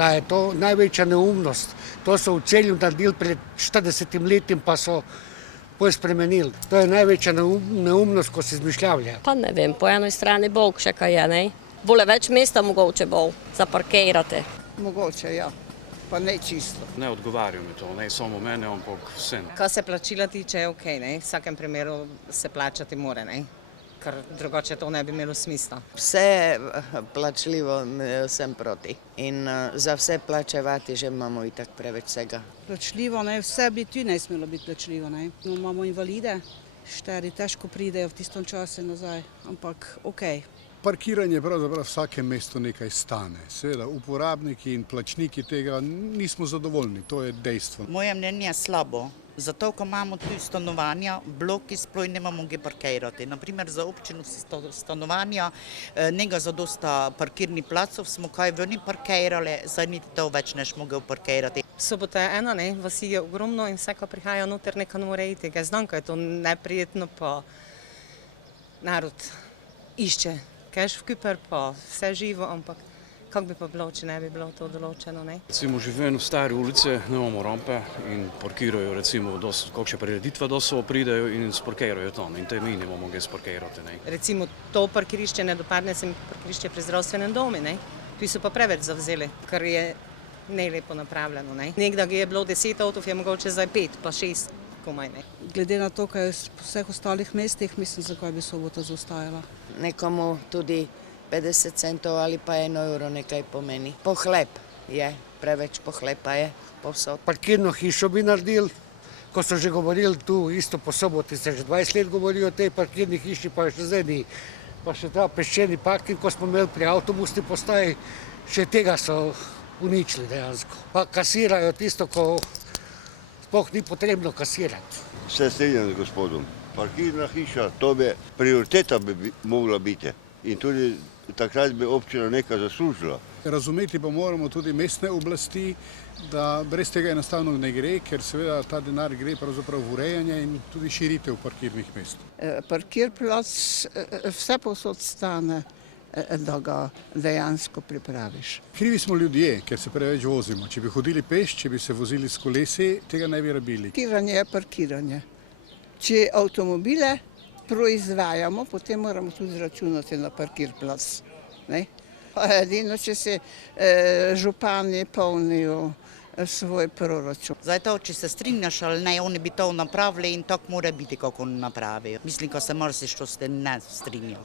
da je to največja neumnost. To so v Celju naredili pred 40 leti, pa so pol spremenili. To je največja neumnost, ko se izmišljavlja. Pa ne vem, po enoj strani bo še kaj je, ne? Bole več mesta mogoče bo za parkirati. Mogoče, ja. Pa ne čisto. Ne odgovarjam mi to, ne samo mene, ampak vsem. Kar se plačila tiče, je okej, ne? V vsakem primeru se plačati mora, ne? Ker drugače to ne bi imelo smisla. Vse plačljivo sem proti in za vse plačevati že imamo itak preveč vsega. Plačljivo, ne, vse bi tudi ne smelo biti plačljivo, ne. Imamo invalide, šteri težko pridejo v tistem času nazaj, ampak okej. Parkiranje pravzaprav vsakem mestu nekaj stane. Seveda, uporabniki in plačniki tega nismo zadovoljni, to je dejstvo. Moje mnenje je slabo, zato ko imamo tu stanovanja, bloki sploh ne imamo gdje parkirati. Naprimer za občinu stanovanja nega zadosta parkirnih placov, smo kaj veni parkirali, zdaj niti to več ne mogel parkirati. Sobota je ena, ne? Vasi je ogromno in vse, ko prihaja noter, neka ne more iti. Znam, ko je to neprijetno, pa narod išče. Cash v Küper, pa vse živo, ampak kako bi pa bilo, če ne bi bilo to določeno, ne? Recimo živim v stari ulici, ne imamo rampe in parkirajo recimo, kakšne prireditve dosto pridejo in sparkirajo tam in te mi ne imamo gdje sparkirati, ne? Recimo to parkirišče ne dopadne se mi parkirišče pri zdravstvenem domu, ne? Tu so pa preveč zavzeli, kar je nelepo napravljeno, ne? Nekdaj je bilo 10 avtov, je mogoče zdaj 5, pa 6 komaj, ne? Glede na to, kaj je v vseh ostalih mestih, mislim, zakaj bi sobota zaostajala. Nekomu tudi 50 centov ali pa 1 euro nekaj pomeni. Pohlep je, preveč pohlepa je povsod. Parkirno hišo bi naredili, ko so že govorili tu, isto po soboti se že 20 let govori o tej parkirni hiši, pa še zdaj ni. Pa še ta peščeni parking, ko smo imeli pri avtobusni postaji, še tega so uničili dejansko. Pa kasirajo tisto, ko sploh ni potrebno kasirati. Se strinjam z gospodom. Parkirna hiša, to bi prioriteta bi mogla biti in tudi takrat bi občina nekaj zaslužila. Razumeti pa moramo tudi mestne oblasti, da brez tega enostavno ne gre, ker seveda ta denar gre pravzaprav v urejanje in tudi širitev parkirnih mest. Parkirplac vse povsod stane, da ga dejansko pripraviš. Krivi smo ljudje, ker se preveč vozimo. Če bi hodili peš, če bi se vozili s kolesi, tega ne bi rabili. Parkiranje je parkiranje. Če avtomobile proizvajamo, potem moramo tudi zračunati na parkirplac. Edino, če se župani polnijo svoj proračun. Zdaj to, če se strinjaš ali ne, oni bi to napravili in tako mora biti, kako oni napravijo. Mislim, ko se marsič to s tem ne strinja.